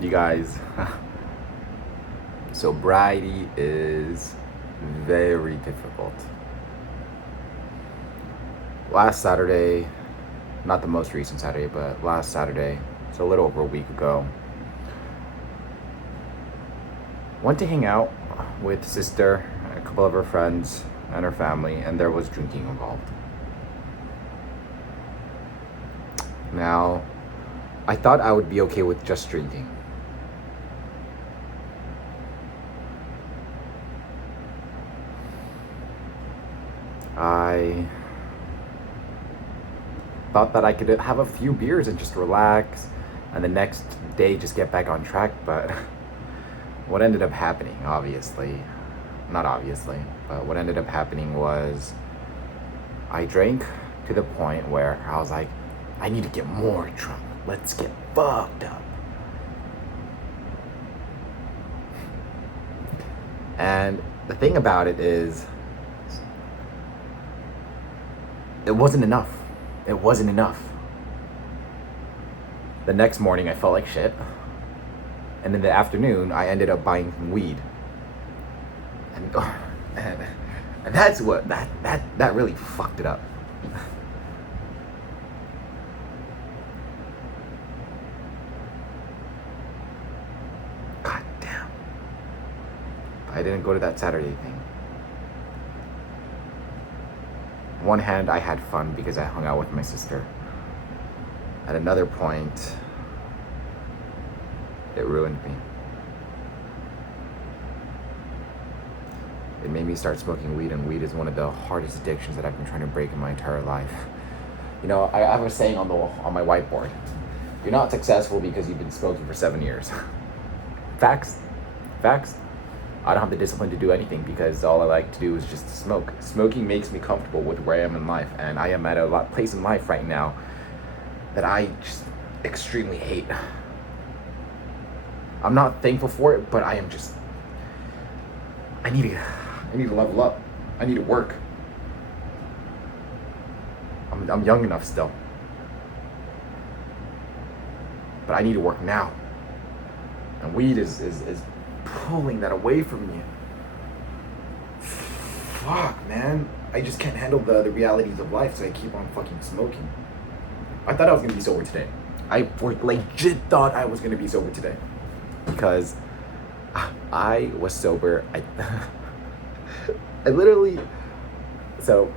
You guys, sobriety is very difficult. Last Saturday, not the most recent Saturday, but last Saturday, so a little over a week ago, went to hang out with sister, a couple of her friends, and her family, and there was drinking involved. Now, I thought I would be okay with just drinking. I thought that I could have a few beers and just relax and the next day just get back on track, but what ended up happening, not obviously, but what ended up happening was I drank to the point where I was like, I need to get more drunk. Let's get fucked up. And the thing about it is, it wasn't enough. It wasn't enough. The next morning, I felt like shit. And in the afternoon, I ended up buying weed. And, and that's what, that really fucked it up. God damn. I didn't go to that Saturday thing. On one hand, I had fun because I hung out with my sister. At another point, it ruined me. It made me start smoking weed, and weed is one of the hardest addictions that I've been trying to break in my entire life. You know, I was saying on my whiteboard, you're not successful because you've been smoking for 7 years. Facts. I don't have the discipline to do anything because all I like to do is just smoke. Smoking makes me comfortable with where I am in life, and I am at a place in life right now that I just extremely hate. I'm not thankful for it, but I need to level up. I need to work. I'm young enough still, but I need to work now. And weed is pulling that away from me. Fuck, man. I just can't handle the realities of life, so I keep on fucking smoking. I thought I was gonna be sober today. I legit thought I was gonna be sober today. Because I was sober. I literally, so,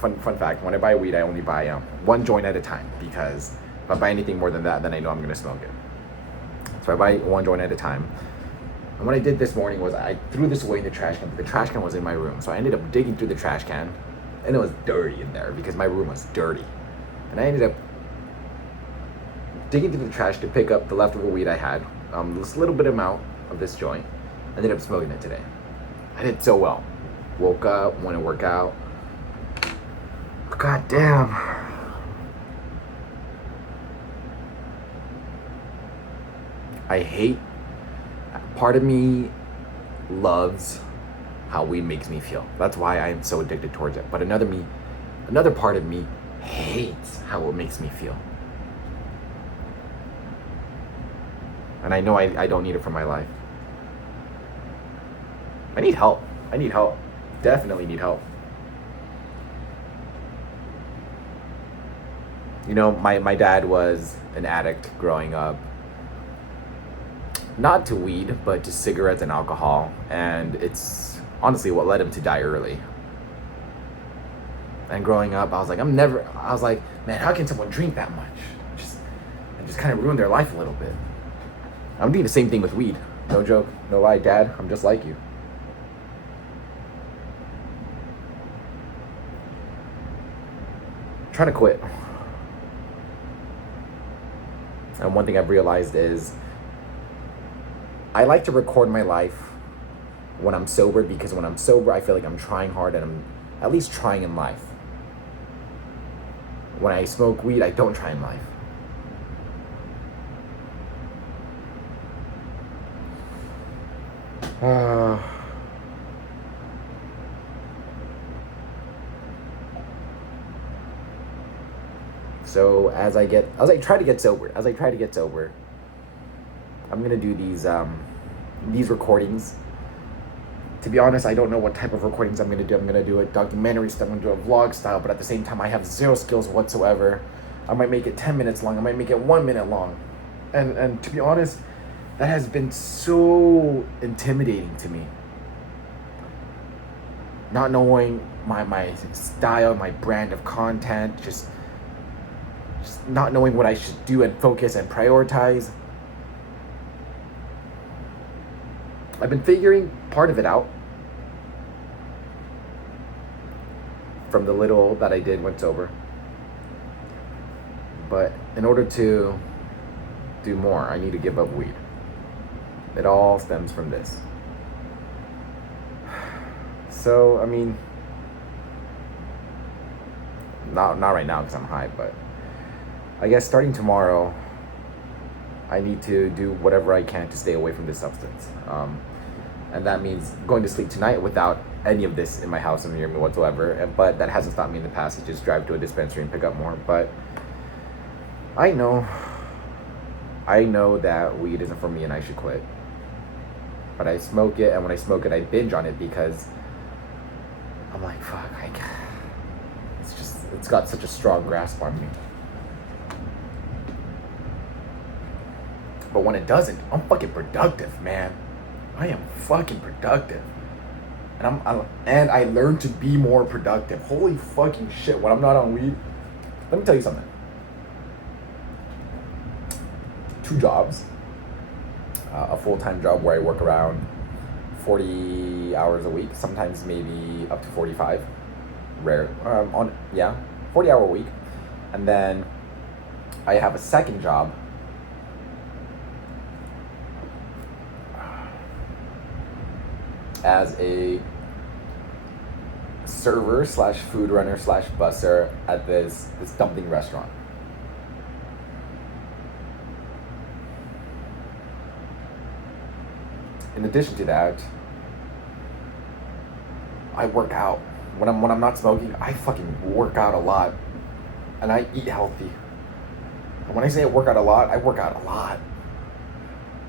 fun fact, when I buy weed, I only buy one joint at a time, because if I buy anything more than that, then I know I'm gonna smoke it. So I buy one joint at a time. And what I did this morning was I threw this away in the trash can, but the trash can was in my room. So I ended up digging through the trash can, and it was dirty in there because my room was dirty. And I ended up digging through the trash to pick up the leftover weed I had, this little bit amount of this joint. Ended up smoking it today. I did so well. Woke up, went to work out. God damn. I hate, part of me loves how weed makes me feel. That's why I am so addicted towards it. But another part of me hates how it makes me feel. And I know I don't need it for my life. I need help. Definitely need help. You know, my dad was an addict growing up. Not to weed, but to cigarettes and alcohol. And it's honestly what led him to die early. And growing up, I was like, man, how can someone drink that much? Just kind of ruin their life a little bit. I'm doing the same thing with weed. No joke, no lie, Dad, I'm just like you. I'm trying to quit. And one thing I've realized is I like to record my life when I'm sober, because when I'm sober, I feel like I'm trying hard and I'm at least trying in life. When I smoke weed, I don't try in life. So as I try to get sober, I'm gonna do these recordings. To be honest, I don't know what type of recordings I'm gonna do. I'm gonna do a documentary style, I'm gonna do a vlog style, but at the same time, I have zero skills whatsoever. I might make it 10 minutes long. I might make it 1 minute long. And to be honest, that has been so intimidating to me. Not knowing my style, my brand of content, just not knowing what I should do and focus and prioritize. I've been figuring part of it out from the little that I did when sober. But in order to do more, I need to give up weed. It all stems from this. So, I mean, not right now because I'm high, but I guess starting tomorrow, I need to do whatever I can to stay away from this substance. And that means going to sleep tonight without any of this in my house and near me whatsoever. But that hasn't stopped me in the past to just drive to a dispensary and pick up more. But I know that weed isn't for me and I should quit. But I smoke it, and when I smoke it, I binge on it because I'm like, fuck, it's got such a strong grasp on me. But when it doesn't, I'm fucking productive, man. I am fucking productive. And I learned to be more productive. Holy fucking shit, when I'm not on weed, let me tell you something. 2 jobs. A full-time job where I work around 40 hours a week, sometimes maybe up to 45. 40-hour week. And then I have a second job as a server / food runner / busser at this dumpling restaurant. In addition to that, I work out. When I'm not smoking, I fucking work out a lot. And I eat healthy. And when I say I work out a lot, I work out a lot.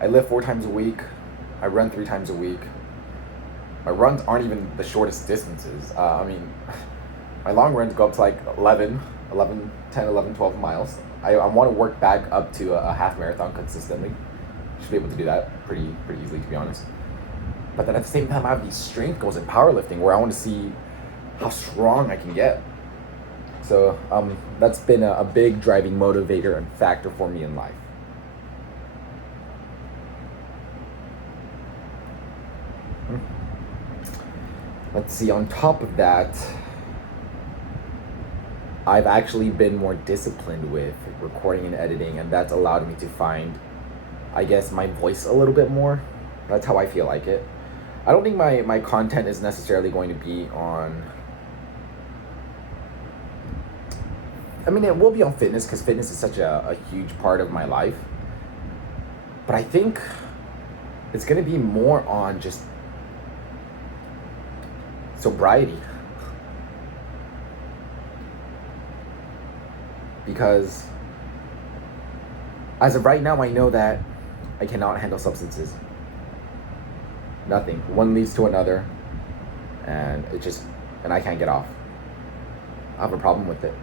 I lift 4 times a week. I run 3 times a week. My runs aren't even the shortest distances. I mean, my long runs go up to like 10, 11, 12 miles. I want to work back up to a half marathon consistently. Should be able to do that pretty easily, to be honest. But then at the same time, I have these strength goals in powerlifting where I want to see how strong I can get. So that's been a big driving motivator and factor for me in life. Let's see, on top of that, I've actually been more disciplined with recording and editing, and that's allowed me to find, I guess, my voice a little bit more. That's how I feel like it. I don't think my content is necessarily going to be on... I mean, it will be on fitness because fitness is such a huge part of my life. But I think it's going to be more on just sobriety. Because as of right now, I know that I cannot handle substances. Nothing. One leads to another, and I can't get off. I have a problem with it.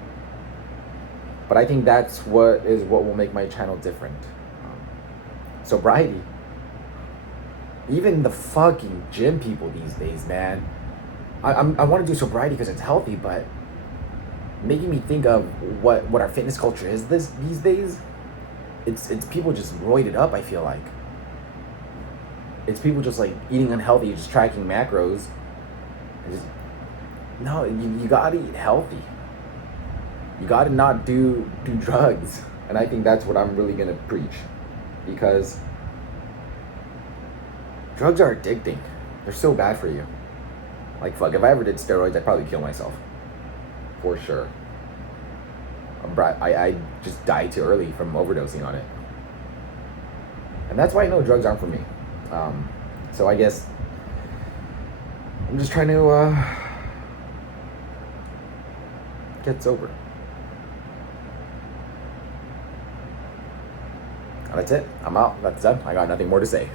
But I think that's what will make my channel different. Sobriety. Even the fucking gym people these days, man. I want to do sobriety because it's healthy, but making me think of what our fitness culture is these days. It's people just roided up, I feel like. It's people just like eating unhealthy, just tracking macros. No, you gotta eat healthy. You gotta not do drugs. And I think that's what I'm really gonna preach. Because drugs are addicting. They're so bad for you. Like, fuck, if I ever did steroids, I'd probably kill myself. For sure. I just died too early from overdosing on it. And that's why I know drugs aren't for me. So I guess I'm just trying to get sober. And that's it. I'm out. That's done. I got nothing more to say.